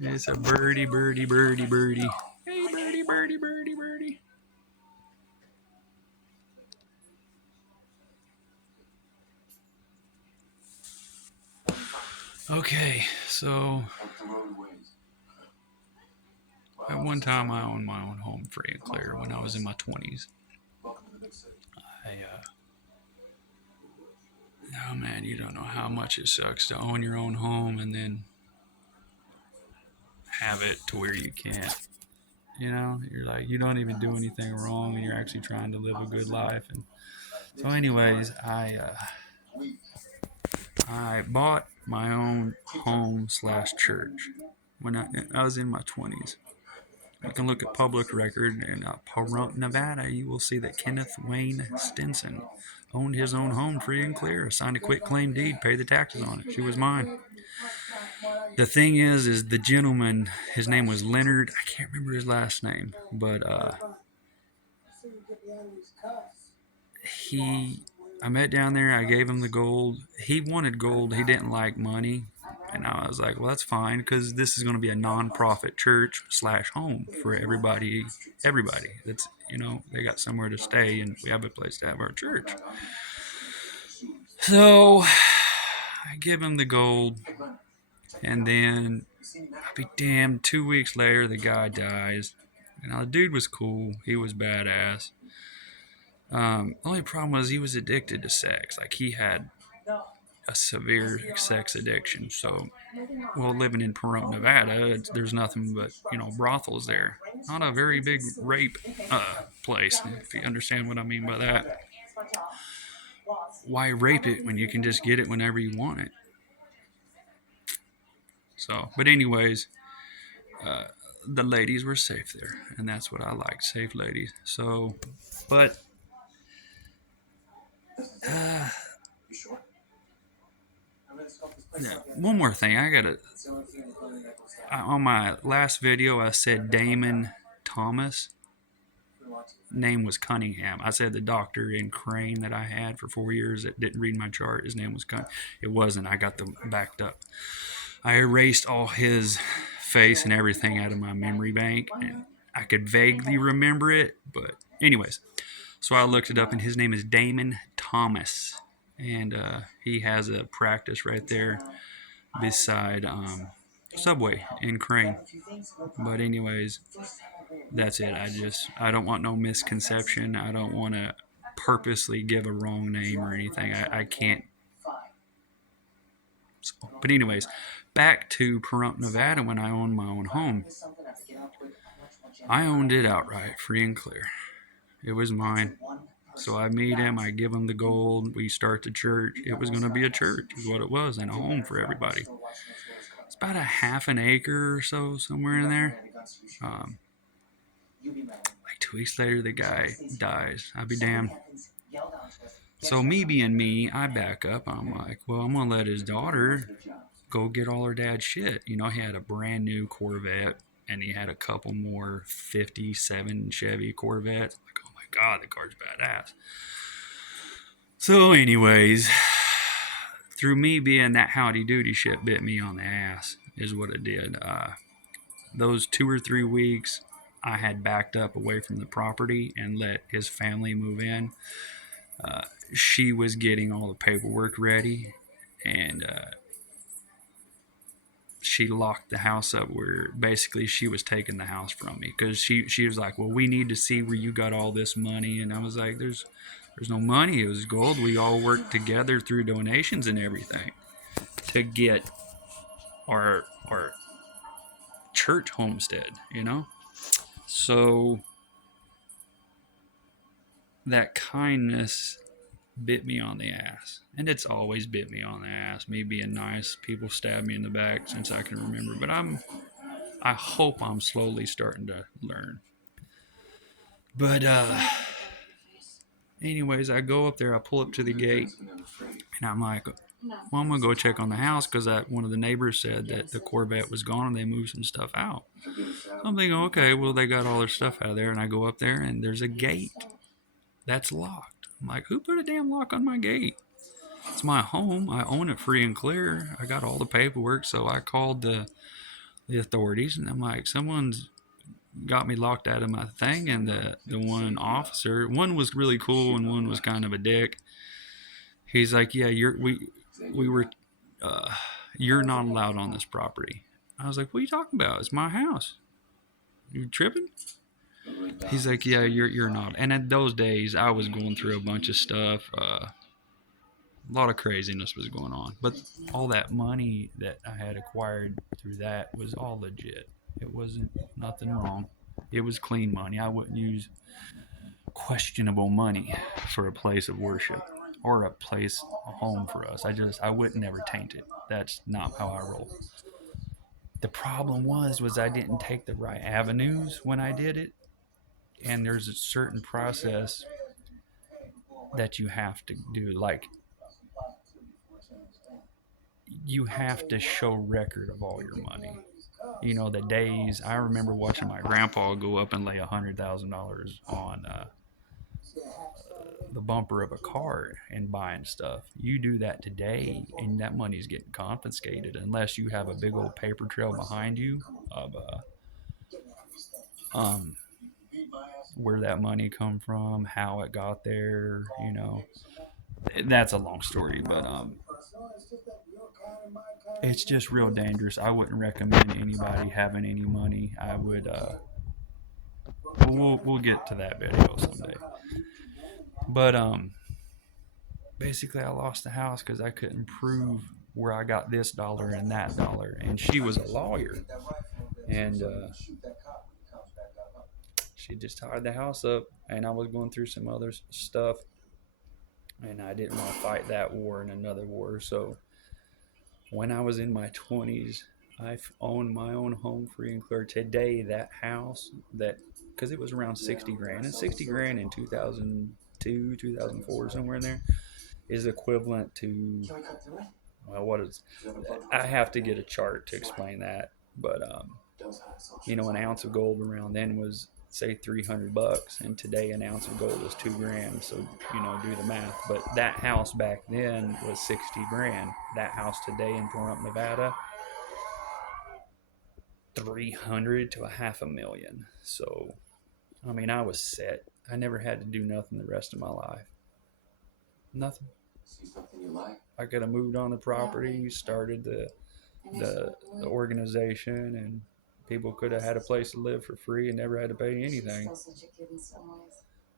It's a birdie, birdie, birdie, birdie. Hey, birdie, birdie, birdie, birdie. Okay, so at one time I owned my own home free and clear when I was in my 20s. Oh man, you don't know how much it sucks to own your own home and then have it to where you can't. You know, you're like, you don't even do anything wrong and you're actually trying to live a good life. And so, anyways, I bought my own home slash church when I was in my 20s. You can look at public record in Pahrump, Nevada. You will see that Kenneth Wayne Stinson owned his own home free and clear, signed a quit claim deed, paid the taxes on it. She was mine. The thing is the gentleman, his name was Leonard. I can't remember his last name, but I met down there. I gave him the gold. He wanted gold. He didn't like money. And I was like, well, that's fine because this is going to be a non-profit church slash home for everybody. Everybody that's, they got somewhere to stay and we have a place to have our church. So I give him the gold. And then, I'll be damned, 2 weeks later, the guy dies. Now, the dude was cool. He was badass. The only problem was he was addicted to sex. Like, he had a severe sex addiction. So, living in Pahrump, Nevada, there's nothing but, brothels there. Not a very big rape place, if you understand what I mean by that. Why rape it when you can just get it whenever you want it? So, but anyways, the ladies were safe there, and that's what I like, safe ladies. So, but yeah, one more thing, on my last video I said Damon Thomas. Name was Cunningham. I said the doctor in Crane that I had for 4 years that didn't read my chart, his name was Cunningham. It wasn't. I got them backed up. I erased all his face and everything out of my memory bank, and I could vaguely remember it, but anyways, so I looked it up, and his name is Damon Thomas, and he has a practice right there beside Subway in Crane. But anyways, that's it. I don't want no misconception. I don't want to purposely give a wrong name or anything. I can't. But anyways, back to Pahrump, Nevada when I owned my own home. I owned it outright, free and clear. It was mine. So I meet him, I give him the gold, we start the church. It was going to be a church, is what it was, and a home for everybody. It's about a half an acre or so, somewhere in there. Like 2 weeks later, the guy dies. I'll be damned. So me being me, I back up. I'm like, well, I'm going to let his daughter go get all her dad's shit. He had a brand new Corvette, and he had a couple more 57 Chevy Corvettes. Like, oh my God, the car's badass. So anyways, through me being that howdy doody shit bit me on the ass is what it did. Those 2 or 3 weeks, I had backed up away from the property and let his family move in. She was getting all the paperwork ready, and she locked the house up where basically she was taking the house from me because she was like, well, we need to see where you got all this money. And I was like, there's no money. It was gold. We all worked together through donations and everything to get our church homestead, So that kindness bit me on the ass, and it's always bit me on the ass. Me being nice, people stab me in the back since I can remember, but I hope I'm slowly starting to learn. But anyways, I go up there, I pull up to the gate, and I'm like, well, I'm gonna go check on the house because one of the neighbors said that the Corvette was gone and they moved some stuff out. So I'm thinking, okay, well, they got all their stuff out of there, and I go up there and there's a gate that's locked. I'm like, who put a damn lock on my gate? It's my home. I own it free and clear. I got all the paperwork. So I called the authorities, and I'm like, someone's got me locked out of my thing. And the one officer, one was really cool and one was kind of a dick. He's like, yeah, we were, uh, you're not allowed on this property. I was like, what are you talking about? It's my house. You tripping? He's like, yeah, you're not. And at those days, I was going through a bunch of stuff. A lot of craziness was going on, but all that money that I had acquired through that was all legit. It wasn't nothing wrong. It was clean money. I wouldn't use questionable money for a place of worship or a home for us. I wouldn't never taint it. That's not how I roll. The problem was I didn't take the right avenues when I did it, and there's a certain process that you have to do. Like, you have to show record of all your money. You know, the days I remember watching my grandpa go up and lay $100,000 on the bumper of a car and buying stuff. You do that today, and that money's getting confiscated unless you have a big old paper trail behind you of um, where that money come from, how it got there. You know, that's a long story, but it's just real dangerous. I wouldn't recommend anybody having any money. I would. We'll get to that video someday. But basically, I lost the house because I couldn't prove where I got this dollar and that dollar, and she was a lawyer, and she just tied the house up, and I was going through some other stuff, and I didn't want to fight that war and another war. So when I was in my 20s, I owned my own home free and clear. Today, that house, that because it was around 60 grand, and 60 grand in 2002, 2004, somewhere in there, is equivalent to, well, what is, I have to get a chart to explain that, but you know, an ounce of gold around then was, say, $300, and today an ounce of gold is 2 grams. So, you know, do the math. But that house back then was 60 grand. That house today in Pahrump, Nevada, 300 to a half a million. So, I mean, I was set. I never had to do nothing the rest of my life. Nothing. I could have moved on the property, started the organization, and people could have had a place to live for free and never had to pay anything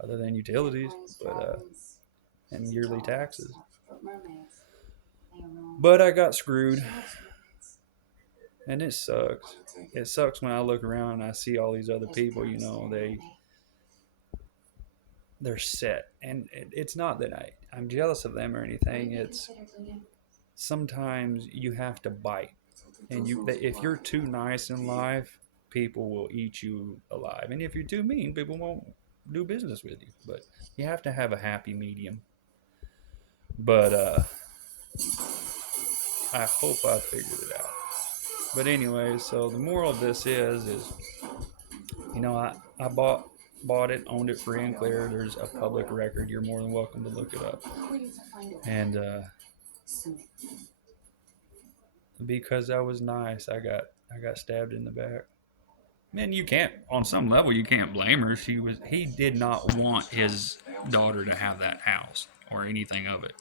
other than utilities, but and yearly taxes. But I got screwed, and it sucks. It sucks when I look around and I see all these other people. You know, they're set, and it's not that I'm jealous of them or anything. It's sometimes you have to bite, and if you're too nice in life, people will eat you alive, and if you're too mean, people won't do business with you. But you have to have a happy medium. But I hope I figured it out. But anyway, so the moral of this is you know, I bought it, owned it free and clear. There's a public record. You're more than welcome to look it up. And because I was nice, I got stabbed in the back. Man, you can't, on some level, you can't blame her. He did not want his daughter to have that house or anything of it.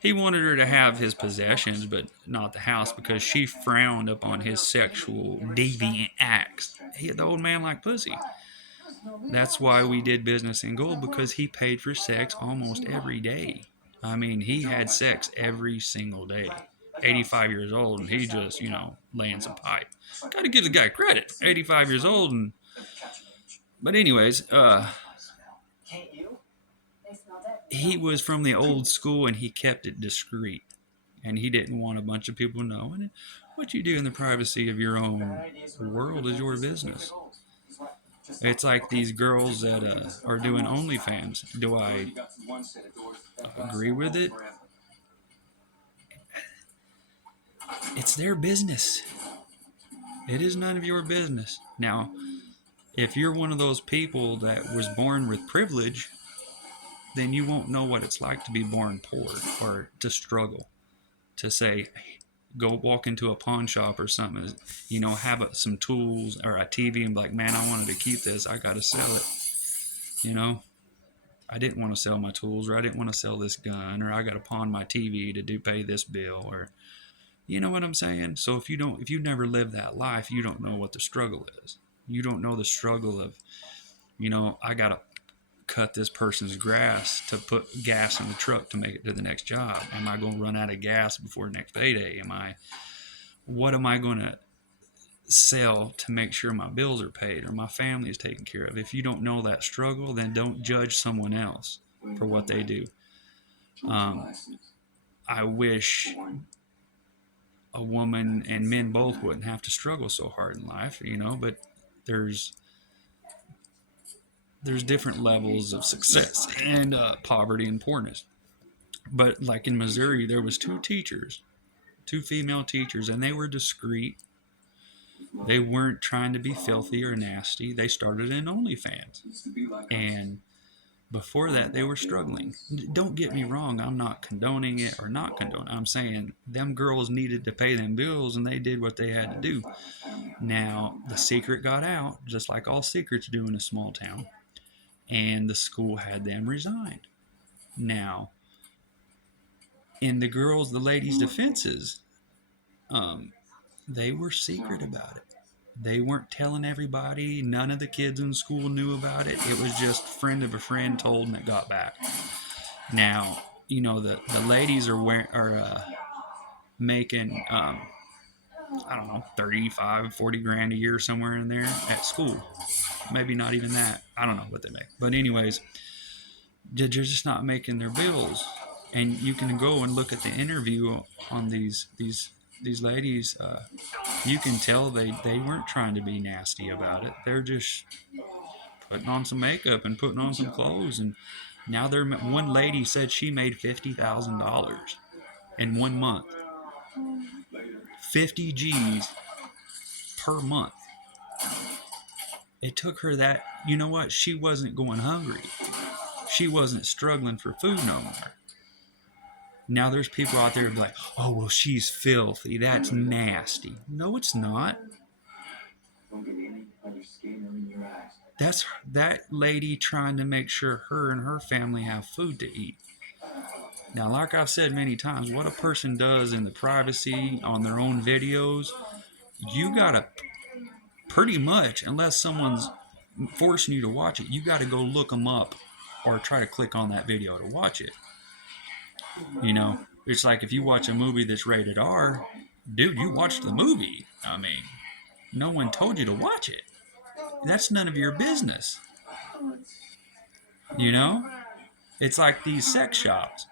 He wanted her to have his possessions, but not the house, because she frowned upon his sexual deviant acts. The old man liked pussy. That's why we did business in gold, because he paid for sex almost every day. I mean, he had sex every single day. 85 years old, and he just, you know, laying some pipe. Got to give the guy credit. 85 years old, and but anyways, he was from the old school, and he kept it discreet, and he didn't want a bunch of people knowing. What you do in the privacy of your own world is your business. It's like these girls that are doing OnlyFans. Do I agree with it? It's their business. It is none of your business. Now, if you're one of those people that was born with privilege, then you won't know what it's like to be born poor or to struggle. To say, go walk into a pawn shop or something, have some tools or a TV and be like, man, I wanted to keep this. I got to sell it. I didn't want to sell my tools, or I didn't want to sell this gun, or I got to pawn my TV to pay this bill, or you know what I'm saying? So if you've never lived that life, you don't know what the struggle is. You don't know the struggle of, I got to cut this person's grass to put gas in the truck to make it to the next job. Am I going to run out of gas before next payday? What am I going to sell to make sure my bills are paid or my family is taken care of? If you don't know that struggle, then don't judge someone else for what they do. I wish a woman and men both wouldn't have to struggle so hard in life, but there's different levels of success and poverty and poorness. But like in Missouri, there was two female teachers, and they were discreet. They weren't trying to be filthy or nasty. They started an OnlyFans. And before that, they were struggling. Don't get me wrong. I'm not condoning it or not condoning. I'm saying them girls needed to pay them bills, and they did what they had to do. Now, the secret got out, just like all secrets do in a small town. And the school had them resigned. Now, in the ladies' defenses, they were secret about it. They weren't telling everybody. None of the kids in school knew about it. It was just friend of a friend told, and it got back. Now, the ladies are making I don't know, 35, 40 grand a year, somewhere in there at school. Maybe not even that. I don't know what they make. But anyways, they're just not making their bills. And you can go and look at the interview on these ladies. You can tell they weren't trying to be nasty about it. They're just putting on some makeup and putting on some clothes. And now one lady said she made $50,000 in 1 month. 50 G's per month. It took her that, you know what? She wasn't going hungry. She wasn't struggling for food no more. Now there's people out there like, oh, well, she's filthy. That's nasty. No, it's not. That's that lady trying to make sure her and her family have food to eat. Now, like I've said many times, what a person does in the privacy on their own videos, you gotta pretty much, unless someone's forcing you to watch it, you gotta go look them up or try to click on that video to watch it. It's like if you watch a movie that's rated R, dude, you watched the movie. I mean, no one told you to watch it. That's none of your business. It's like these sex shops.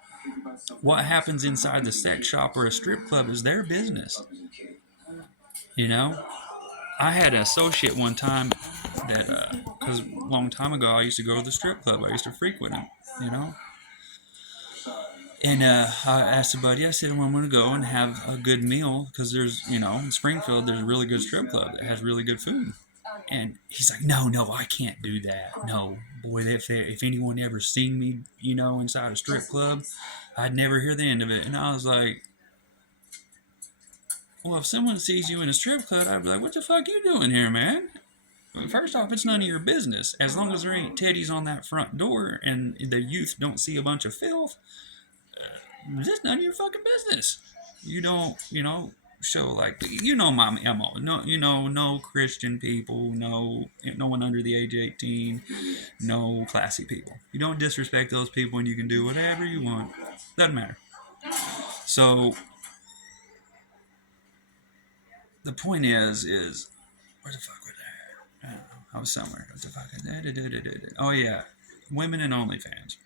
What happens inside the sex shop or a strip club is their business. I had an associate one time that, because a long time ago I used to go to the strip club. I used to frequent them, And I asked a buddy, I said, well, I'm going to go and have a good meal because there's, in Springfield, there's a really good strip club that has really good food. And he's like, no, I can't do that. No, boy, if anyone ever seen me, inside a strip club, I'd never hear the end of it. And I was like, well, if someone sees you in a strip club, I'd be like, what the fuck you doing here, man? Well, first off, it's none of your business. As long as there ain't teddies on that front door and the youth don't see a bunch of filth, it's just none of your fucking business. You don't, show like, my MO. No, no Christian people, no one under the age of 18, no classy people. You don't disrespect those people and you can do whatever you want. Doesn't matter. So, the point is, where the fuck was that? I don't know. I was somewhere. What the fuck is that? Oh, yeah. Women and OnlyFans.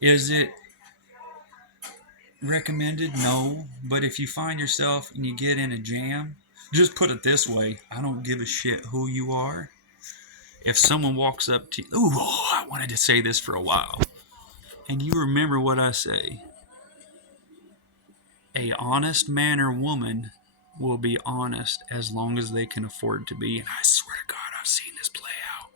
Is it recommended? No. But if you find yourself and you get in a jam, just put it this way. I don't give a shit who you are. If someone walks up to you, I wanted to say this for a while. And you remember what I say. A honest man or woman will be honest as long as they can afford to be. And I swear to God, I've seen this play out.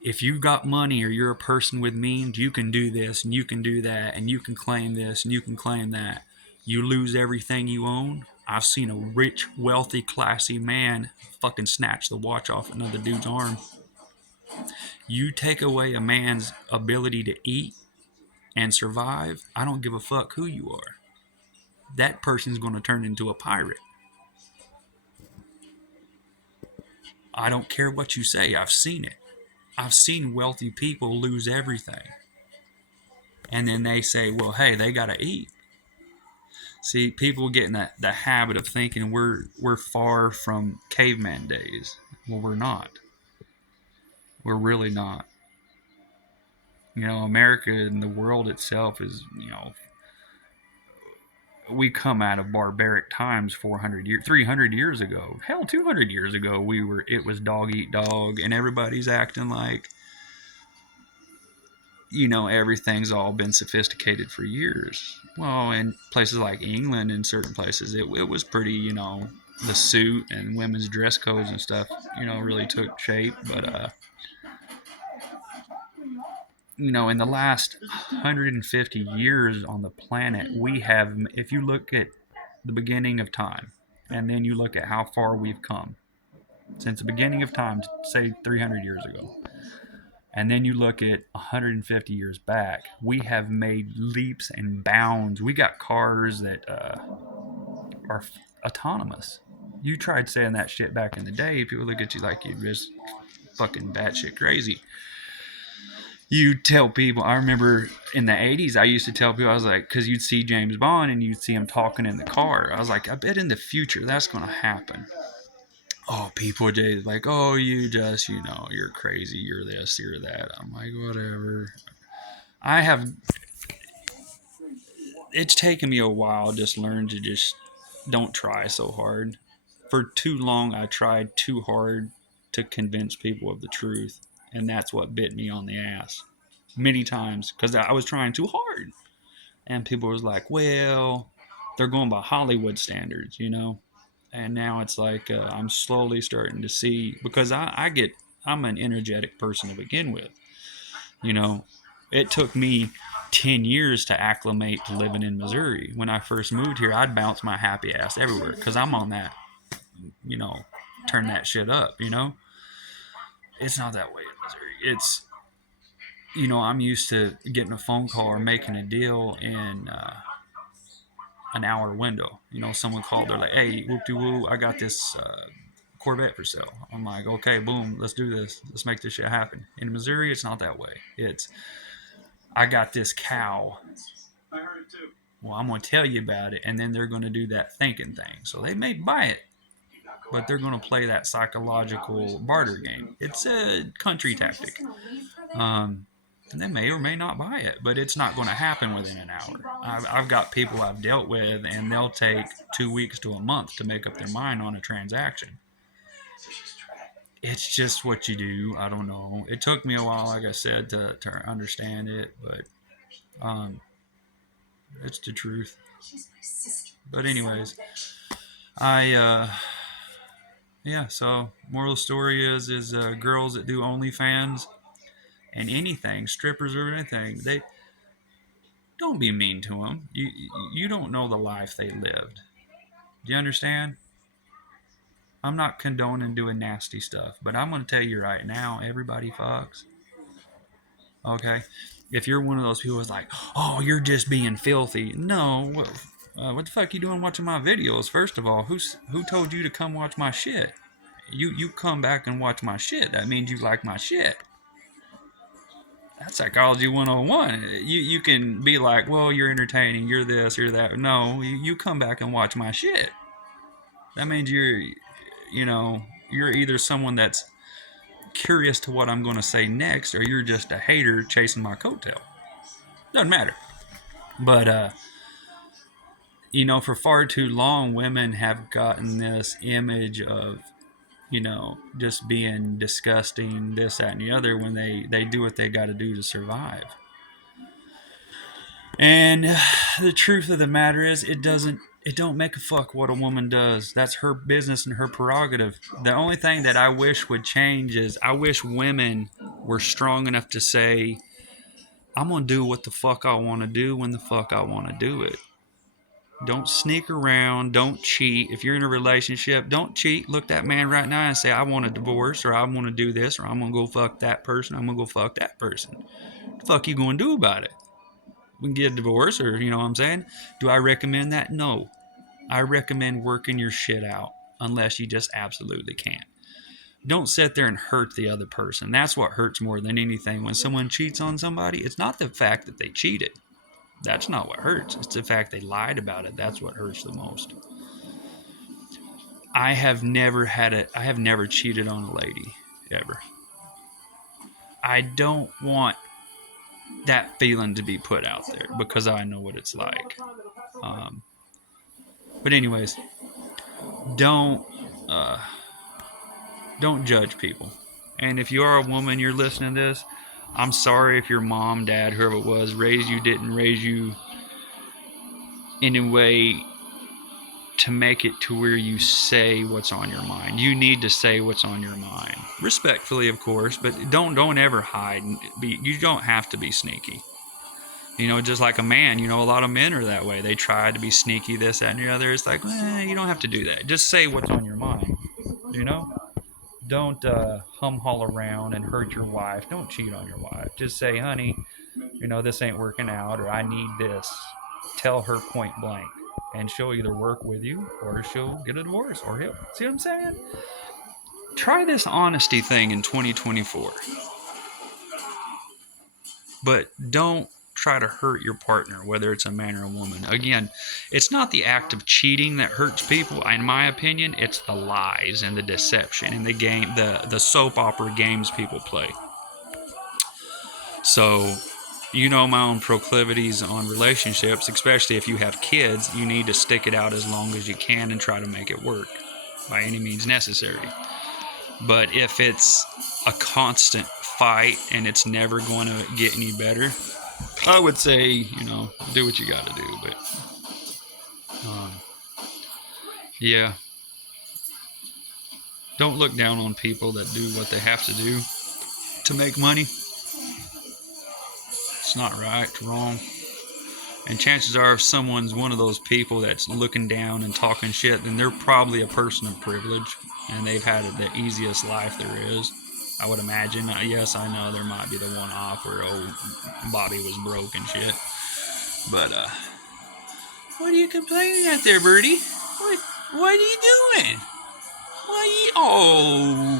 If you got money or you're a person with means, you can do this and you can do that and you can claim this and you can claim that. You lose everything you own. I've seen a rich, wealthy, classy man fucking snatch the watch off another dude's arm. You take away a man's ability to eat and survive, I don't give a fuck who you are. That person's going to turn into a pirate. I don't care what you say. I've seen it. I've seen wealthy people lose everything. And then they say, well, hey, they got to eat. See, people get in the habit of thinking we're far from caveman days. Well, we're not. We're really not. America and the world itself is, we come out of barbaric times 400 years, 300 years ago. Hell, 200 years ago, it was dog eat dog, and everybody's acting like, everything's all been sophisticated for years. Well, in places like England and certain places, it was pretty, the suit and women's dress codes and stuff, really took shape. But, in the last 150 years on the planet, we have, if you look at the beginning of time, and then you look at how far we've come since the beginning of time, say 300 years ago, and then you look at 150 years back, we have made leaps and bounds. We got cars that are autonomous. You tried saying that shit back in the day, people look at you like you're just fucking batshit crazy. You tell people, I remember in the 80s, I used to tell people, I was like, because you'd see James Bond and you'd see him talking in the car. I was like, I bet in the future that's going to happen. Oh, people are like, oh, you just, you're crazy, you're this, you're that. I'm like, whatever. It's taken me a while just learn to just don't try so hard. For too long, I tried too hard to convince people of the truth. And that's what bit me on the ass many times because I was trying too hard. And people was like, well, they're going by Hollywood standards, And now it's like I'm slowly starting to see, because I'm an energetic person to begin with. It took me 10 years to acclimate to living in Missouri. When I first moved here, I'd bounce my happy ass everywhere because I'm on that, turn that shit up, It's not that way in Missouri. It's, I'm used to getting a phone call or making a deal in an hour window. Someone called, they're like, hey, whoop-de-woo, I got this Corvette for sale. I'm like, okay, boom, let's do this. Let's make this shit happen. In Missouri, it's not that way. It's, I got this cow. I heard it too. Well, I'm going to tell you about it, and then they're going to do that thinking thing. So they may buy it, but they're going to play that psychological barter game. It's a country tactic. And they may or may not buy it, but it's not going to happen within an hour. I've got people I've dealt with, and they'll take 2 weeks to a month to make up their mind on a transaction. It's just what you do. I don't know. It took me a while, like I said, to understand it, but it's the truth. But anyways, so moral of the story is girls that do OnlyFans and anything, strippers or anything, they don't be mean to them. You don't know the life they lived. Do you understand? I'm not condoning doing nasty stuff, but I'm going to tell you right now, everybody fucks. Okay? If you're one of those people who's like, oh, you're just being filthy. No, what the fuck you doing watching my videos? First of all, who told you to come watch my shit? You come back and watch my shit. That means you like my shit. That's psychology 101. You can be like, well, you're entertaining, you're this, you're that. No, you come back and watch my shit. That means you're either someone that's curious to what I'm going to say next, or you're just a hater chasing my coattail. Doesn't matter. But, for far too long, women have gotten this image of, just being disgusting, this, that, and the other, when they do what they got to do to survive. And the truth of the matter is, It don't make a fuck what a woman does. That's her business and her prerogative. The only thing that I wish would change is I wish women were strong enough to say, I'm going to do what the fuck I want to do when the fuck I want to do it. Don't sneak around. Don't cheat. If you're in a relationship, don't cheat. Look that man right now and say, I want a divorce, or I want to do this, or I'm going to go fuck that person. I'm going to go fuck that person. What the fuck you going to do about it? We can get a divorce, or, you know what I'm saying? Do I recommend that? No. I recommend working your shit out unless you just absolutely can't. Don't sit there and hurt the other person. That's what hurts more than anything. When someone cheats on somebody, it's not the fact that they cheated. That's not what hurts. It's the fact they lied about it. That's what hurts the most. I have never cheated on a lady, ever. I don't want that feeling to be put out there because I know what it's like. But anyways, don't don't judge people. And if you are a woman, you're listening to this, I'm sorry if your mom, dad, whoever it was, didn't raise you in a way to make it to where you say what's on your mind. You need to say what's on your mind. Respectfully, of course, but don't ever hide. You don't have to be sneaky. You know, just like a man, you know, a lot of men are that way. They try to be sneaky, this, that, and the other. It's like, you don't have to do that. Just say what's on your mind, you know? Don't hum-haul around and hurt your wife. Don't cheat on your wife. Just say, honey, you know, this ain't working out, or I need this. Tell her point blank. And she'll either work with you, or she'll get a divorce, or he'll. See what I'm saying? Try this honesty thing in 2024. But don't try to hurt your partner, whether it's a man or a woman. Again, it's not the act of cheating that hurts people. In my opinion, it's the lies and the deception and the soap opera games people play. So, you know my own proclivities on relationships, especially if you have kids. You need to stick it out as long as you can and try to make it work by any means necessary. But if it's a constant fight and it's never going to get any better, I would say, you know, do what you got to do. But, yeah. Don't look down on people that do what they have to do to make money. It's not right, it's wrong. And chances are, if someone's one of those people that's looking down and talking shit, then they're probably a person of privilege, and they've had the easiest life there is, I would imagine. Yes, I know there might be the one-off where old Bobby was broke and shit. But, what are you complaining at there, Birdie? What are you doing?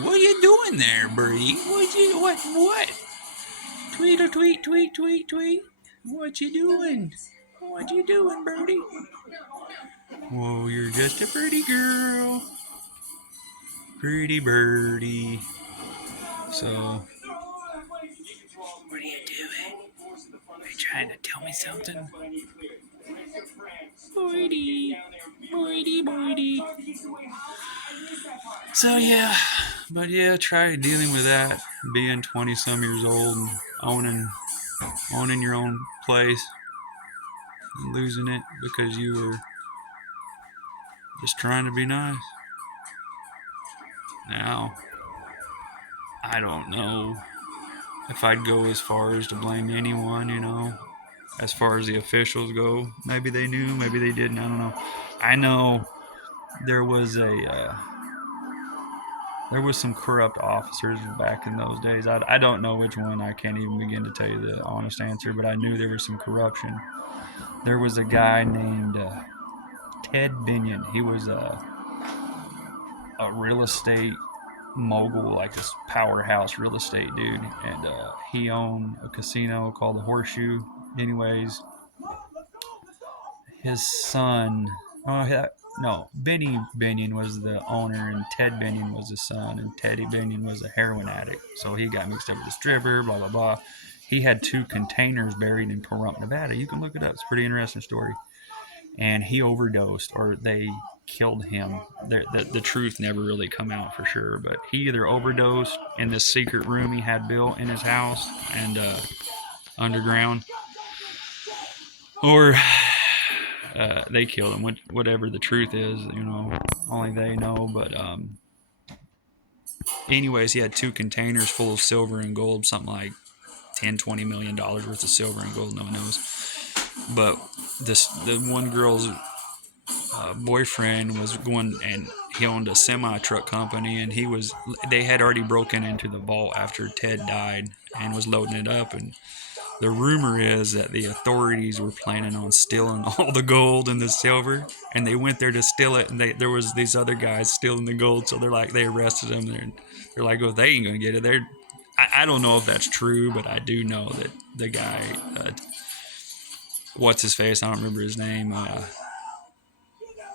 What are you doing there, Birdie? What? Tweet or tweet, tweet, tweet, tweet. What you doing? What you doing, Birdie? Whoa, you're just a pretty girl. Pretty birdie. So, what are you doing? Are you trying to tell me something? Boydie. So, yeah. But, yeah, try dealing with that. Being 20-some years old and owning your own place. And losing it because you were just trying to be nice. Now, I don't know if I'd go as far as to blame anyone, you know, as far as the officials go. Maybe they knew, maybe they didn't, I don't know. I know there was some corrupt officers back in those days. I don't know which one. I can't even begin to tell you the honest answer, but I knew there was some corruption. There was a guy named Ted Binion. He was a real estate mogul, like this powerhouse real estate dude, and he owned a casino called the Horseshoe. Anyways, his son, Benny Binion was the owner, and Ted Binion was the son, and Teddy Binion was a heroin addict, so he got mixed up with a stripper, blah blah blah. He had 2 containers buried in Pahrump, Nevada. You can look it up. It's a pretty interesting story. And he overdosed, or they killed him. The truth never really come out for sure, but he either overdosed in this secret room he had built in his house and underground, or they killed him. Whatever the truth is, only they know. But anyways, he had 2 containers full of silver and gold, something like $10-20 million worth of silver and gold. No one knows. But the one girl's boyfriend was going, and he owned a semi truck company, and they had already broken into the vault after Ted died and was loading it up. And the rumor is that the authorities were planning on stealing all the gold and the silver, and they went there to steal it, and there was these other guys stealing the gold, so they arrested them. They're like, oh, they ain't gonna get it. I don't know if that's true, but I do know that the guy, what's his face? I don't remember his name.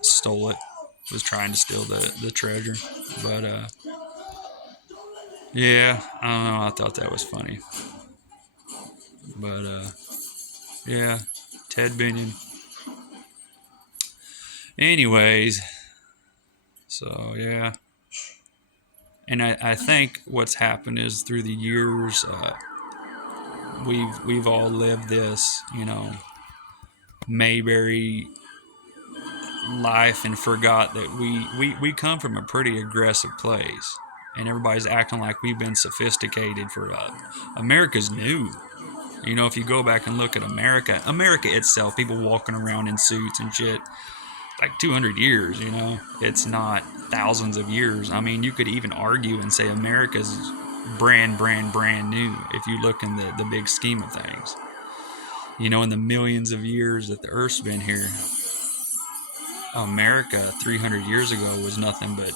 Stole it. Was trying to steal the treasure, but yeah, I don't know. I thought that was funny, but yeah, Ted Binion. Anyways, so yeah, and I think what's happened is through the years, we've all lived this, Mayberry life, and forgot that we come from a pretty aggressive place, and everybody's acting like we've been sophisticated for America's new. If you go back and look at America itself, people walking around in suits and shit, like 200 years, it's not thousands of years. I mean, you could even argue and say America's brand new if you look in the big scheme of things. In the millions of years that the Earth's been here, America 300 years ago was nothing but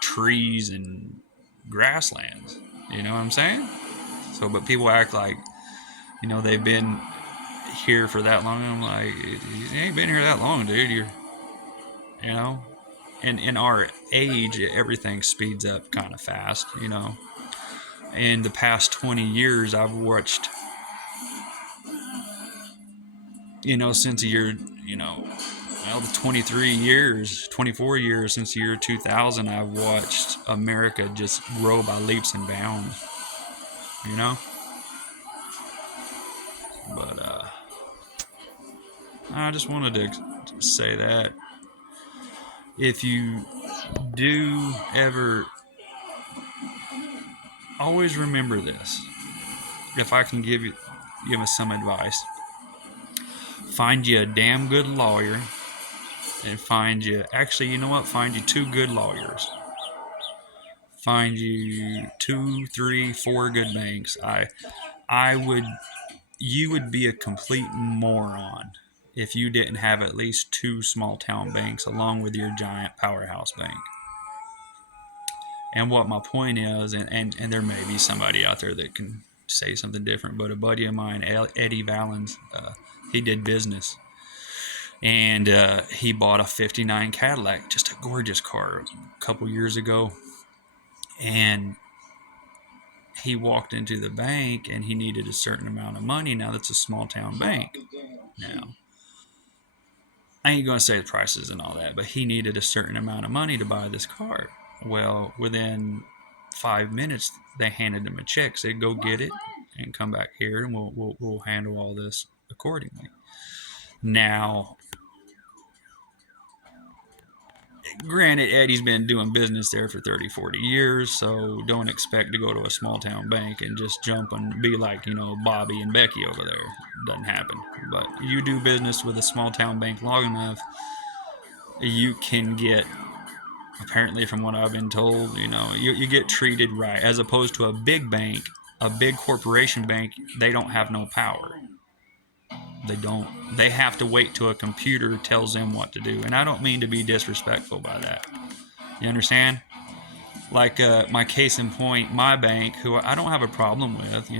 trees and grasslands. You know what I'm saying? So, but people act like, they've been here for that long. I'm like, you ain't been here that long, dude. And in our age, everything speeds up kind of fast, In the past 20 years, I've watched, since the year, the 24 years since the year 2000, I've watched America just grow by leaps and bounds, But I just wanted to say that if you do ever, always remember this. If I can give us some advice, find you a damn good lawyer, and find you 2 good lawyers. Find you 2, 3, 4 good banks. You would be a complete moron if you didn't have at least 2 small town banks along with your giant powerhouse bank. And what my point is, and there may be somebody out there that can say something different, but a buddy of mine, Eddie Valens, he did business. And he bought a 59 Cadillac, just a gorgeous car, a couple years ago. And he walked into the bank and he needed a certain amount of money. Now, that's a small town bank. Now, I ain't going to say the prices and all that, but he needed a certain amount of money to buy this car. Well, within 5 minutes, they handed him a check, said, go get it and come back here, and we'll handle all this accordingly. Now, granted, Eddie's been doing business there for 30, 40 years, so don't expect to go to a small town bank and just jump and be like, Bobby and Becky over there. Doesn't happen. But you do business with a small town bank long enough, you can get, apparently from what I've been told, you get treated right, as opposed to a big bank, a big corporation bank. They don't have no power. They don't. They have to wait till a computer tells them what to do. And I don't mean to be disrespectful by that. You understand? Like my case in point, my bank, who I don't have a problem with,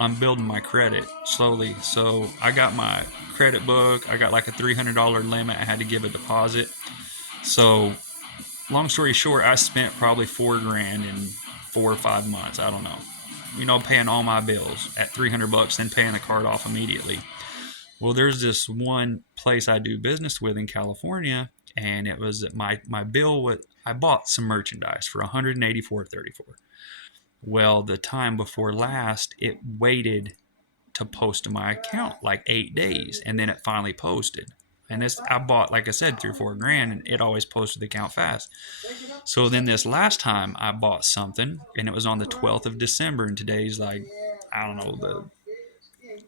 I'm building my credit slowly. So I got my credit book. I got like a $300 limit. I had to give a deposit. So long story short, I spent probably $4,000 in 4 or 5 months. I don't know. Paying all my bills at $300, then paying the card off immediately. Well, there's this one place I do business with in California, and it was my bill. I bought some merchandise for $184.34. Well, the time before last, it waited to post to my account, like 8 days, and then it finally posted. And this, I bought, like I said, 3 or 4 grand, and it always posted the account fast. So then this last time I bought something, and it was on the 12th of December, and today's like, I don't know, the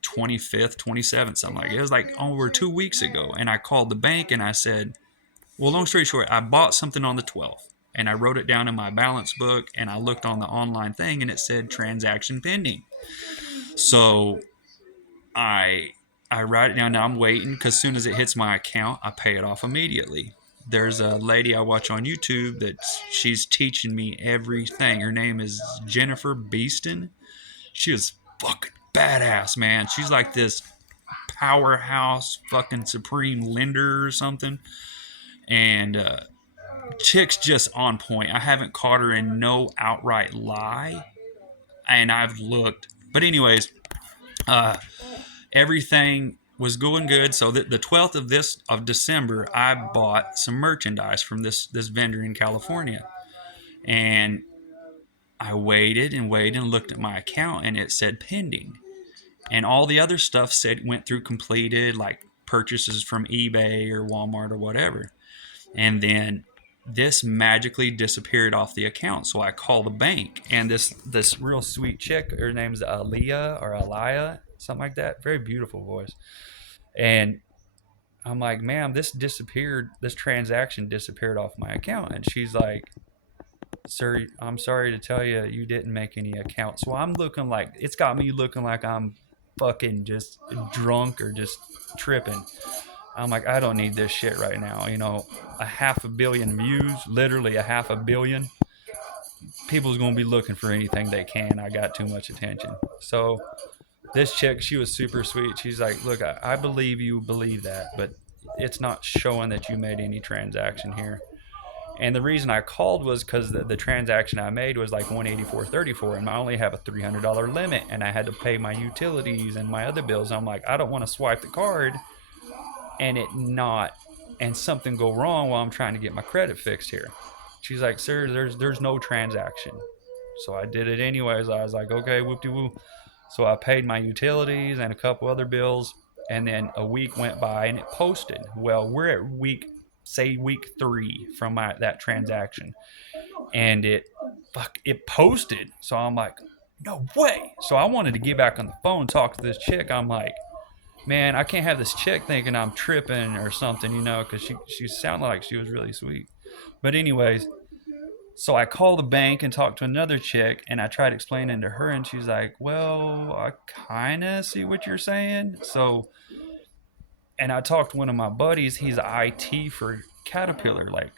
25th, 27th, something like it. It was like over 2 weeks ago. And I called the bank and I said, well, long story short, I bought something on the 12th, and I wrote it down in my balance book, and I looked on the online thing and it said transaction pending. So I write it down. Now I'm waiting, because as soon as it hits my account, I pay it off immediately. There's a lady I watch on YouTube that she's teaching me everything. Her name is Jennifer Beeston. She is fucking badass, man. She's like this powerhouse fucking supreme lender or something. And chick's just on point. I haven't caught her in no outright lie. And I've looked. But anyways, everything was going good. So the 12th of December, I bought some merchandise from this vendor in California. And I waited and waited and looked at my account, and it said pending. And all the other stuff said went through completed, like purchases from eBay or Walmart or whatever. And then this magically disappeared off the account. So I called the bank, and this real sweet chick, her name's Aaliyah or Aliyah, something like that. Very beautiful voice. And I'm like, ma'am, this transaction disappeared off my account. And she's like, sir, I'm sorry to tell you, you didn't make any account. So I'm looking like, it's got me looking like I'm fucking just drunk or just tripping. I'm like, I don't need this shit right now. You know, 500 million views, literally 500 million. People's gonna be looking for anything they can. I got too much attention. So this chick, she was super sweet. She's like, look, I believe you believe that, but it's not showing that you made any transaction here. And the reason I called was because the transaction I made was like $184.34, and I only have a $300 limit, and I had to pay my utilities and my other bills. I'm like, I don't want to swipe the card and something go wrong while I'm trying to get my credit fixed here. She's like, sir, there's no transaction. So I did it anyways. I was like, okay, whoop-de-woo. So I paid my utilities and a couple other bills, and then a week went by and it posted. Well, we're at week 3 from that transaction, and it posted. So I'm like, no way. So I wanted to get back on the phone and talk to this chick. I'm like, man, I can't have this chick thinking I'm tripping or something, you know, because she sounded like she was really sweet. But anyways, so I called the bank and talked to another chick, and I tried explaining to her, and she's like, well, I kind of see what you're saying. So, and I talked to one of my buddies. He's IT for Caterpillar. Like,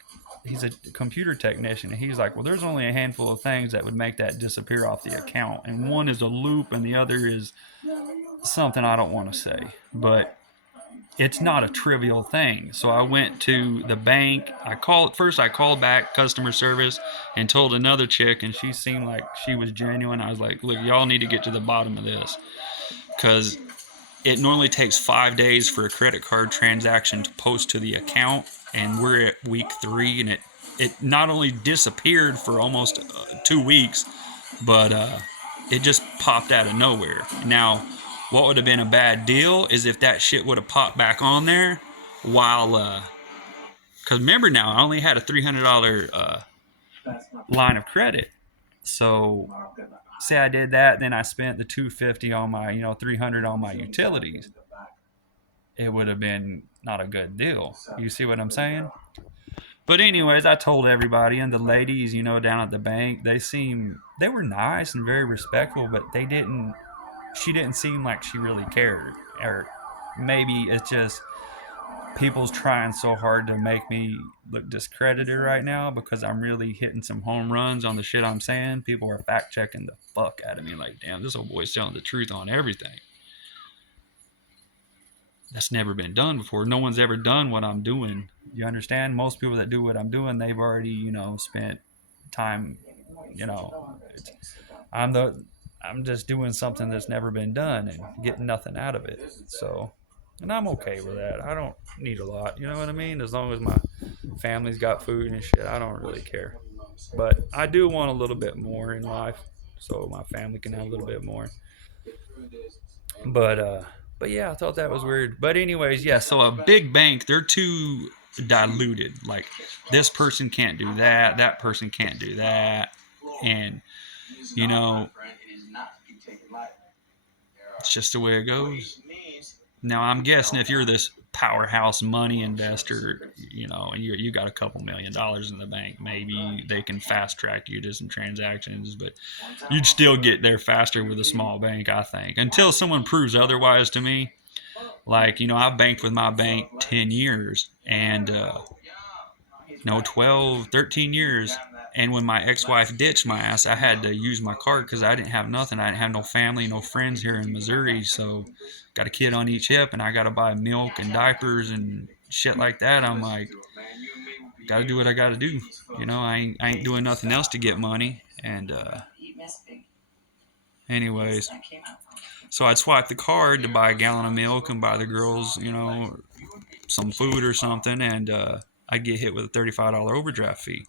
he's a computer technician. And he's like, well, there's only a handful of things that would make that disappear off the account. And one is a loop, and the other is something I don't want to say. But it's not a trivial thing. So I went to the bank. I called back customer service and told another chick, and she seemed like she was genuine. I was like, look, y'all need to get to the bottom of this, because it normally takes 5 days for a credit card transaction to post to the account, and we're at week 3, and it not only disappeared for almost 2 weeks, but it just popped out of nowhere. Now, what would have been a bad deal is if that shit would have popped back on there while, because remember now, I only had a $300 line of credit. So say I did that, then I spent the $250 on my, $300 on my utilities. It would have been not a good deal. You see what I'm saying? But anyways, I told everybody, and the ladies, down at the bank, they were nice and very respectful, but she didn't seem like she really cared. Or maybe it's just people's trying so hard to make me look discredited right now, because I'm really hitting some home runs on the shit I'm saying. People are fact checking the fuck out of me, like, damn, this old boy's telling the truth on everything. That's never been done before. No one's ever done what I'm doing. You understand? Most people that do what I'm doing, they've already, spent time, I'm just doing something that's never been done and getting nothing out of it. So, and I'm okay with that. I don't need a lot. You know what I mean? As long as my family's got food and shit, I don't really care. But I do want a little bit more in life, so my family can have a little bit more. But yeah, I thought that was weird. But anyways, yeah. So a big bank, they're too diluted. Like this person can't do that. That person can't do that. And you know, it's just the way it goes. Now I'm guessing if you're this powerhouse money investor, and you got a couple $1,000,000 in the bank, maybe they can fast track you to some transactions, but you'd still get there faster with a small bank, I think, until someone proves otherwise to me. Like, I banked with my bank 10 years and, no, 12, 13 years. And when my ex-wife ditched my ass, I had to use my card because I didn't have nothing. I didn't have no family, no friends here in Missouri. So got a kid on each hip and I got to buy milk and diapers and shit like that. I'm like, got to do what I got to do. I ain't doing nothing else to get money. And anyways, so I'd swipe the card to buy a gallon of milk and buy the girls, some food or something. And I'd get hit with a $35 overdraft fee.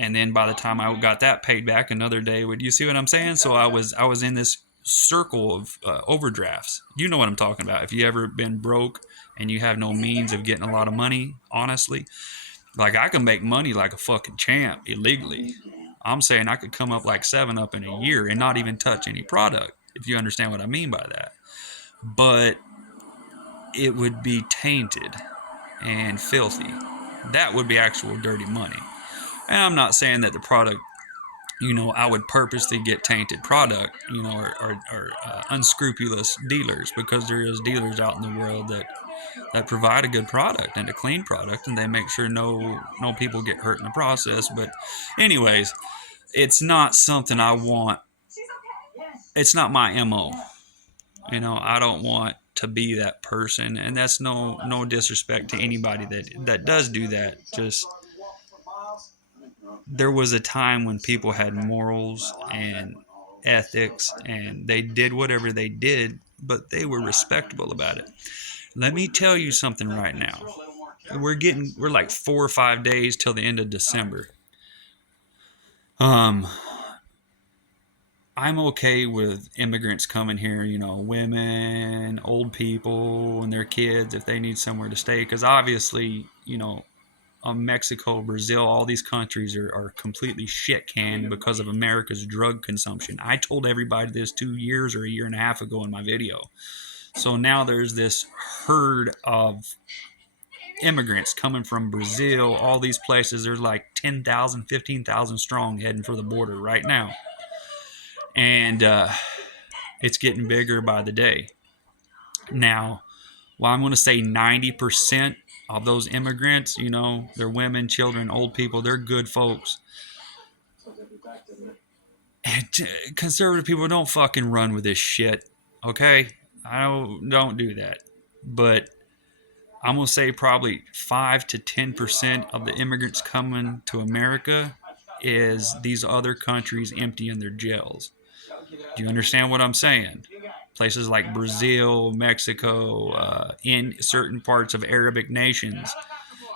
And then by the time I got that paid back, another day would, you see what I'm saying? So I was in this circle of overdrafts. You know what I'm talking about. If you ever been broke and you have no means of getting a lot of money, honestly, like I can make money like a fucking champ illegally. I'm saying I could come up like 7 Up in a year and not even touch any product, if you understand what I mean by that. But it would be tainted and filthy. That would be actual dirty money. And I'm not saying that the product, I would purposely get tainted product, or unscrupulous dealers, because there is dealers out in the world that provide a good product and a clean product, and they make sure no people get hurt in the process. But anyways, it's not something I want. It's not my MO. I don't want to be that person, and that's no disrespect to anybody that does do that. Just there was a time when people had morals and ethics and they did whatever they did, but they were respectable about it. Let me tell you something right now. We're like 4 or 5 days till the end of December. I'm okay with immigrants coming here, women, old people, and their kids if they need somewhere to stay. Because obviously, Mexico, Brazil, all these countries are completely shit canned because of America's drug consumption. I told everybody this 2 years or a year and a half ago in my video. So now there's this herd of immigrants coming from Brazil, all these places. There's like 10,000, 15,000 strong heading for the border right now. And it's getting bigger by the day. Now, well, I'm going to say 90% of those immigrants, they're women, children, old people, they're good folks. And conservative people don't fucking run with this shit, okay? I don't do that. But I'm going to say probably 5 to 10% of the immigrants coming to America is these other countries emptying their jails. Do you understand what I'm saying? Places like Brazil, Mexico, in certain parts of Arabic nations,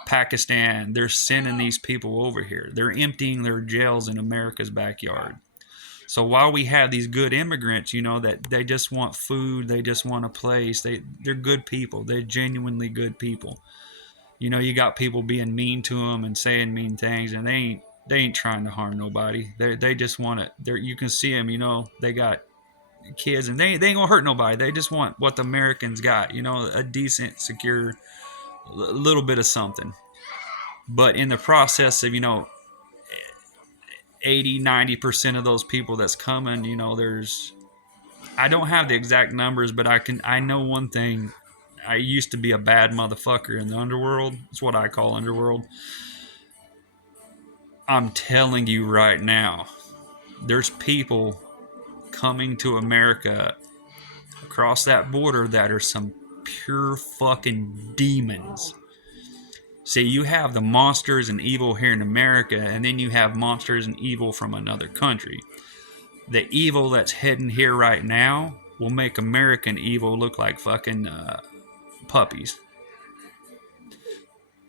Pakistan, they're sending these people over here. They're emptying their jails in America's backyard. So while we have these good immigrants, that they just want food, they just want a place, they're good people. They're genuinely good people. You got people being mean to them and saying mean things, and they ain't trying to harm nobody. They just want it. You can see them. They got kids, and they ain't gonna hurt nobody. They just want what the Americans got. A decent, secure, little bit of something. But in the process of 80-90% of those people that's coming, there's, I don't have the exact numbers, but I know one thing. I used to be a bad motherfucker in the underworld. It's what I call underworld. I'm telling you right now, there's people coming to America across that border that are some pure fucking demons. See, you have the monsters and evil here in America, and then you have monsters and evil from another country. The evil that's hidden here right now will make American evil look like fucking puppies.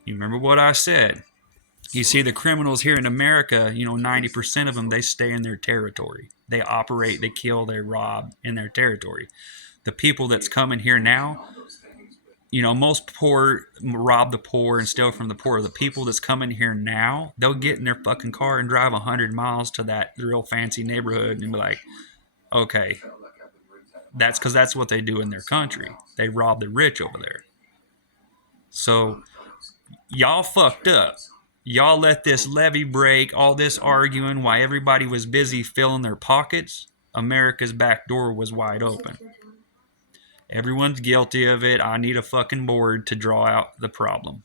You remember what I said? You see, the criminals here in America, 90% of them, they stay in their territory. They operate, they kill, they rob in their territory. The people that's coming here now, most poor rob the poor and steal from the poor. The people that's coming here now, they'll get in their fucking car and drive 100 miles to that real fancy neighborhood and be like, okay, that's because that's what they do in their country. They rob the rich over there. So y'all fucked up. Y'all let this levee break, all this arguing while everybody was busy filling their pockets. America's back door was wide open. Everyone's guilty of it. I need a fucking board to draw out the problem.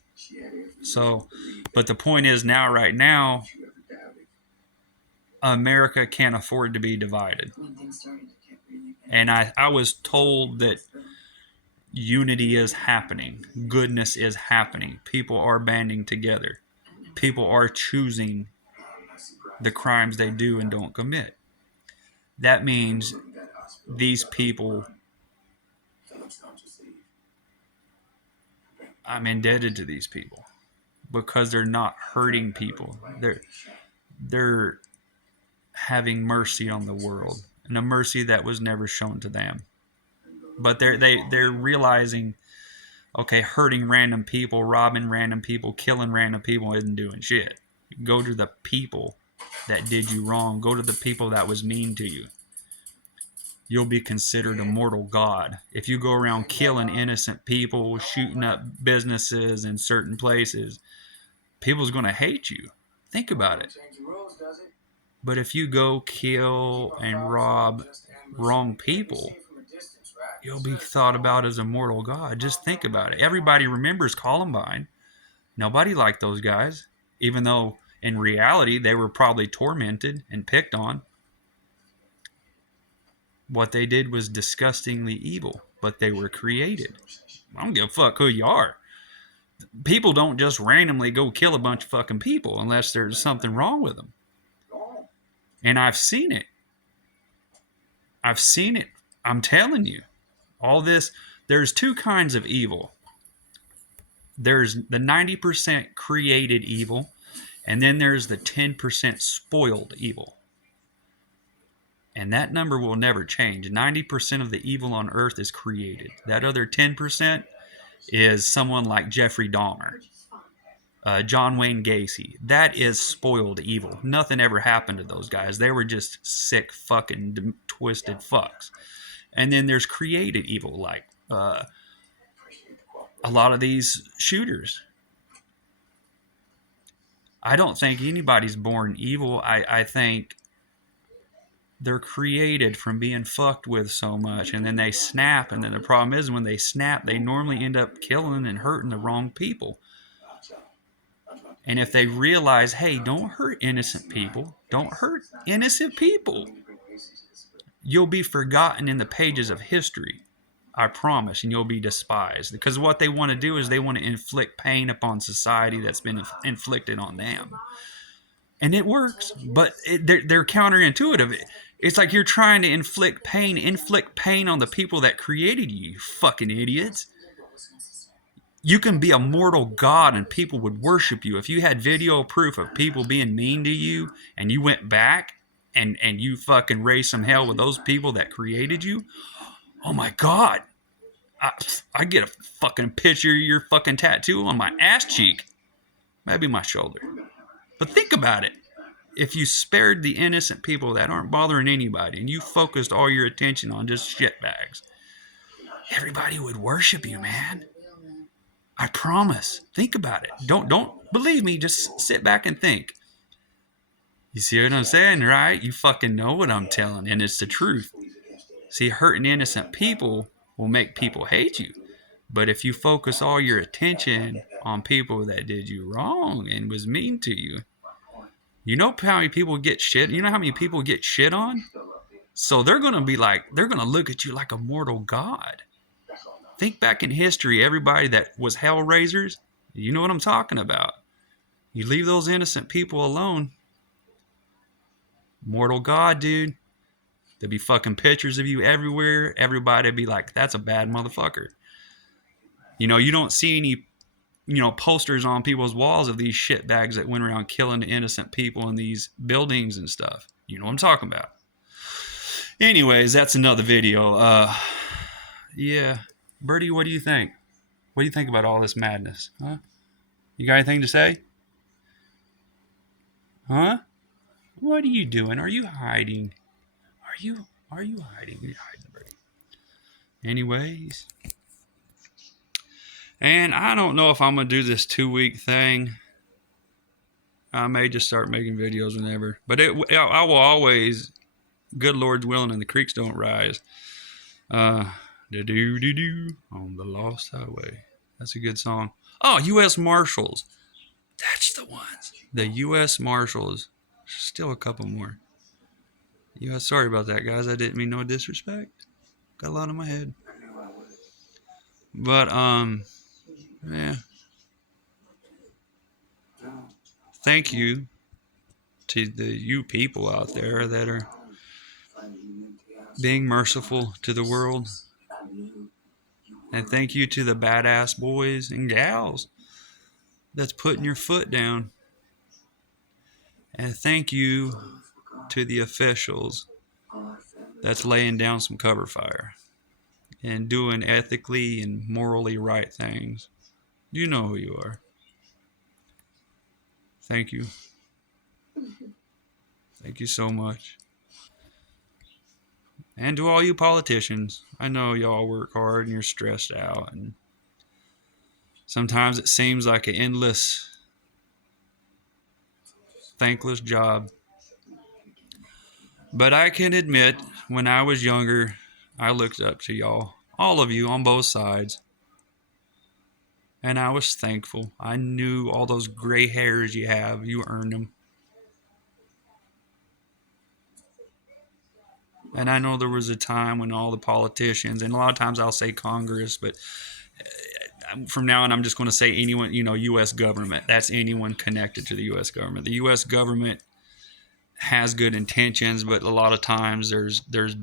So, but the point is now, right now, America can't afford to be divided. And I was told that unity is happening. Goodness is happening. People are banding together. People are choosing the crimes they do and don't commit. That means these people, I'm indebted to these people because they're not hurting people. They're having mercy on the world, and a mercy that was never shown to them. But they're realizing, okay, hurting random people, robbing random people, killing random people isn't doing shit. Go to the people that did you wrong. Go to the people that was mean to you. You'll be considered a mortal god. If you go around killing innocent people, shooting up businesses in certain places, people's going to hate you. Think about it. But if you go kill and rob wrong people, you'll be thought about as a mortal god. Just think about it. Everybody remembers Columbine. Nobody liked those guys, even though in reality they were probably tormented and picked on. What they did was disgustingly evil, but they were created. I don't give a fuck who you are. People don't just randomly go kill a bunch of fucking people unless there's something wrong with them. And I've seen it. I'm telling you. All this, there's two kinds of evil. There's the 90% created evil, and then there's the 10% spoiled evil. And that number will never change. 90% of the evil on earth is created. That other 10% is someone like Jeffrey Dahmer, John Wayne Gacy. That is spoiled evil. Nothing ever happened to those guys. They were just sick, fucking twisted fucks. And then there's created evil, like a lot of these shooters. I don't think anybody's born evil. I think they're created from being fucked with so much, and then they snap, and then the problem is when they snap, they normally end up killing and hurting the wrong people. And if they realize, hey, don't hurt innocent people, you'll be forgotten in the pages of history, I promise, and you'll be despised. Because what they want to do is they want to inflict pain upon society that's been inflicted on them. And it works, but they're counterintuitive. It's like you're trying to inflict pain on the people that created you, you fucking idiots. You can be a mortal god and people would worship you. If you had video proof of people being mean to you and you went back and you fucking raised some hell with those people that created you, oh my God. I get a fucking picture of your fucking tattoo on my ass cheek. Maybe my shoulder. But think about it. If you spared the innocent people that aren't bothering anybody and you focused all your attention on just shitbags, everybody would worship you, man. I promise. Think about it. Don't believe me. Just sit back and think. You see what I'm saying, right? You fucking know what I'm telling, and it's the truth. See, hurting innocent people will make people hate you. But if you focus all your attention on people that did you wrong and was mean to you, you know how many people get shit? You know how many people get shit on? So they're going to look at you like a mortal god. Think back in history, everybody that was hellraisers, you know what I'm talking about. You leave those innocent people alone. Mortal god, dude. There'd be fucking pictures of you everywhere. Everybody'd be like, that's a bad motherfucker. You know, you don't see any posters on people's walls of these shitbags that went around killing innocent people in these buildings and stuff. You know what I'm talking about. Anyways, that's another video. Yeah. Birdie, what do you think? What do you think about all this madness? Huh? You got anything to say? Huh? What are you doing? Are you hiding? Are you hiding? You're hiding, Birdie. Anyways. And I don't know if I'm going to do this 2-week thing. I may just start making videos whenever. But I will always, good Lord's willing, and the creeks don't rise. Do on the Lost Highway. That's a good song. Oh, U.S. Marshals. That's the ones. The U.S. Marshals. Still a couple more. Yeah, sorry about that, guys. I didn't mean no disrespect. Got a lot in my head. But, yeah. Thank you to you people out there that are being merciful to the world. And thank you to the badass boys and gals that's putting your foot down. And thank you to the officials that's laying down some cover fire and doing ethically and morally right things. You know who you are. Thank you. Thank you so much. And to all you politicians, I know y'all work hard and you're stressed out, and sometimes it seems like an endless, thankless job. But I can admit, when I was younger, I looked up to y'all, all of you on both sides, and I was thankful. I knew all those gray hairs you have, you earned them. And I know there was a time when all the politicians, and a lot of times I'll say Congress, but from now on I'm just going to say anyone, U.S. government. That's anyone connected to the U.S. government. The U.S. government has good intentions, but a lot of times there's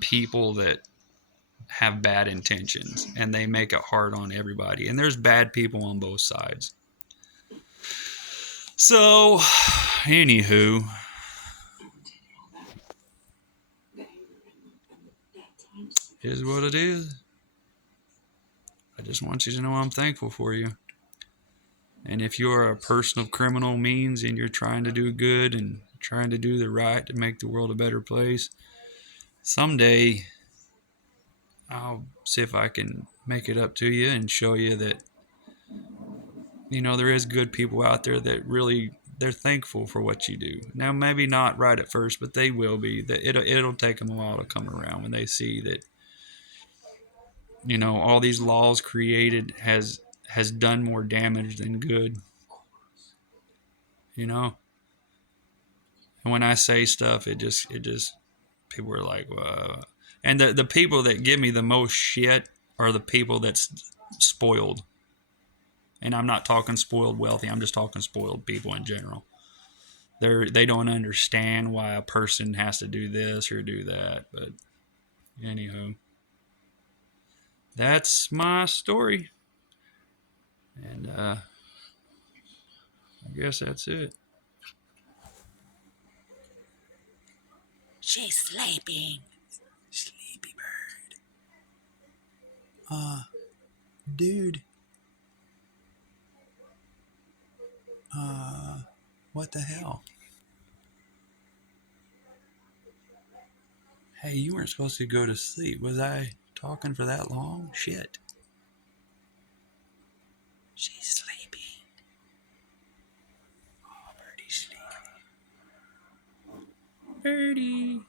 people that have bad intentions, and they make it hard on everybody. And there's bad people on both sides. So, anywho, is what it is. I just want you to know I'm thankful for you. And if you're a person of criminal means and you're trying to do good and trying to do the right to make the world a better place, someday I'll see if I can make it up to you and show you that, there is good people out there that really, they're thankful for what you do. Now, maybe not right at first, but they will be. That it'll take them a while to come around when they see that, all these laws created has done more damage than good. And when I say stuff, it just people are like, whoa. And the people that give me the most shit are the people that's spoiled. And I'm not talking spoiled wealthy. I'm just talking spoiled people in general. They don't understand why a person has to do this or do that. But anyhow, that's my story. And I guess that's it. She's sleeping. Sleepy bird. Dude. What the hell? Hey, you weren't supposed to go to sleep. Was I talking for that long? Shit. She's sleeping. Oh, Birdie's sleeping. Birdie.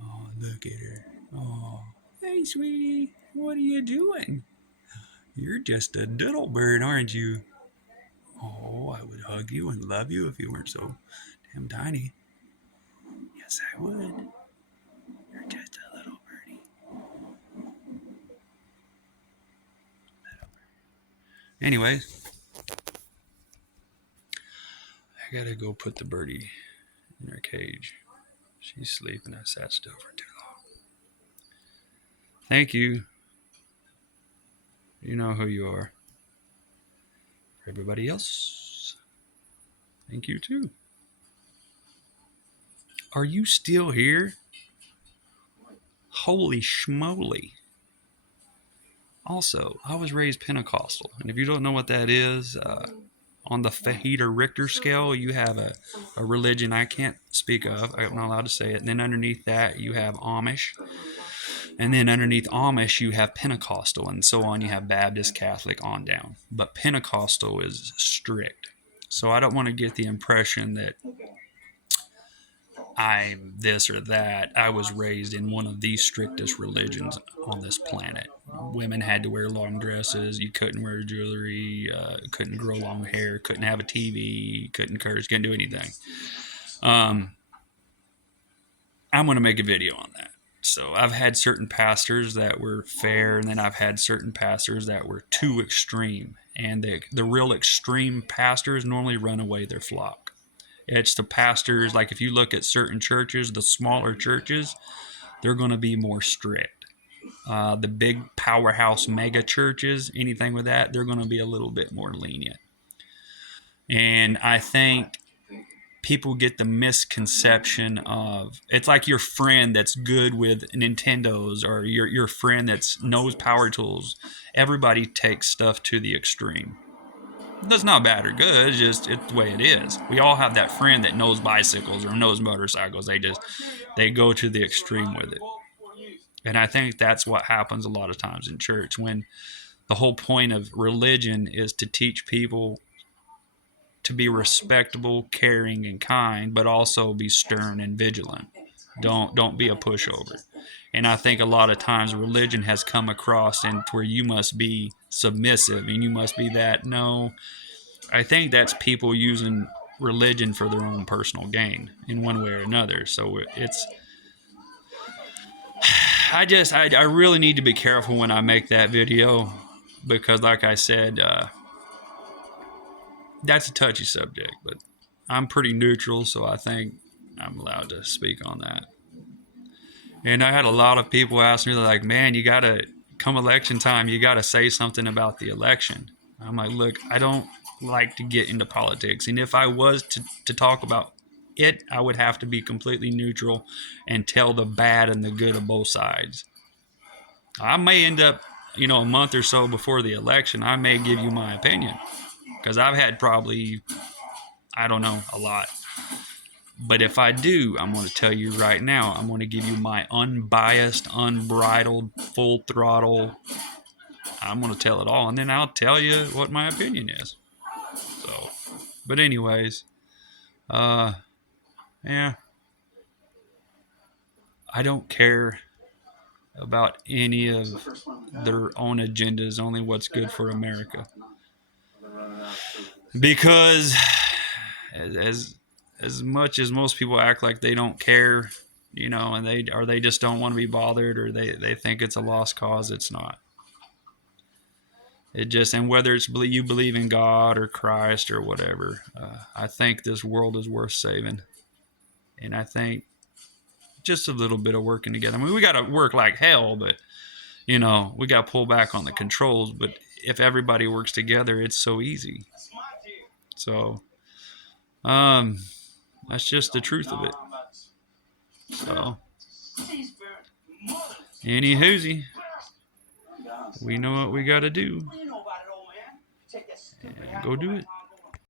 Oh, look at her. Oh, hey, sweetie. What are you doing? You're just a little bird, aren't you? Oh, I would hug you and love you if you weren't so damn tiny. Yes, I would. You're just a little birdie. Anyways, I gotta go put the birdie in her cage. She's sleeping. I sat still for too long. Thank you. You know who you are. Everybody else, thank you too. Are you still here? Holy schmoly. Also, I was raised Pentecostal, and if you don't know what that is, on the Fajita Richter scale, you have a religion I can't speak of. I'm not allowed to say it. And then underneath that, you have Amish. And then underneath Amish, you have Pentecostal, and so on. You have Baptist, Catholic, on down. But Pentecostal is strict. So I don't want to get the impression that I'm this or that. I was raised in one of the strictest religions on this planet. Women had to wear long dresses. You couldn't wear jewelry. Couldn't grow long hair. Couldn't have a TV. Couldn't curse. Couldn't do anything. I'm going to make a video on that. So I've had certain pastors that were fair, and then I've had certain pastors that were too extreme. And the real extreme pastors normally run away their flock. It's the pastors, like if you look at certain churches, the smaller churches, they're going to be more strict. The big powerhouse mega churches, anything with that, they're going to be a little bit more lenient. And I think people get the misconception of, it's like your friend that's good with Nintendos, or your friend that knows power tools. Everybody takes stuff to the extreme. That's not bad or good. It's the way it is. We all have that friend that knows bicycles or knows motorcycles. They go to the extreme with it. And I think that's what happens a lot of times in church, when the whole point of religion is to teach people to be respectable, caring, and kind, but also be stern and vigilant. Don't be a pushover. And I think a lot of times religion has come across and where you must be submissive and you must be that. No, I think that's people using religion for their own personal gain in one way or another. So it's, I really need to be careful when I make that video, because like I said, that's a touchy subject, but I'm pretty neutral, so I think I'm allowed to speak on that. And I had a lot of people ask me, they're like, man, you gotta, come election time, you gotta say something about the election. I'm like, look, I don't like to get into politics. And if I was to talk about it, I would have to be completely neutral and tell the bad and the good of both sides. I may end up, a month or so before the election, I may give you my opinion, because I've had probably, I don't know, a lot. But if I do, I'm going to tell you right now, I'm going to give you my unbiased, unbridled, full throttle. I'm going to tell it all, and then I'll tell you what my opinion is. So, but anyways, yeah, I don't care about any of their own agendas, only what's good for America. Because as much as most people act like they don't care, and they just don't want to be bothered, or they think it's a lost cause, it's not. It just, and whether it's you believe in God or Christ or whatever, I think this world is worth saving. And I think just a little bit of working together. I mean, we got to work like hell, but we got to pull back on the controls. But if everybody works together, it's so easy. So, that's just the truth of it. So, any hoozy, we know what we got to do. And go do it.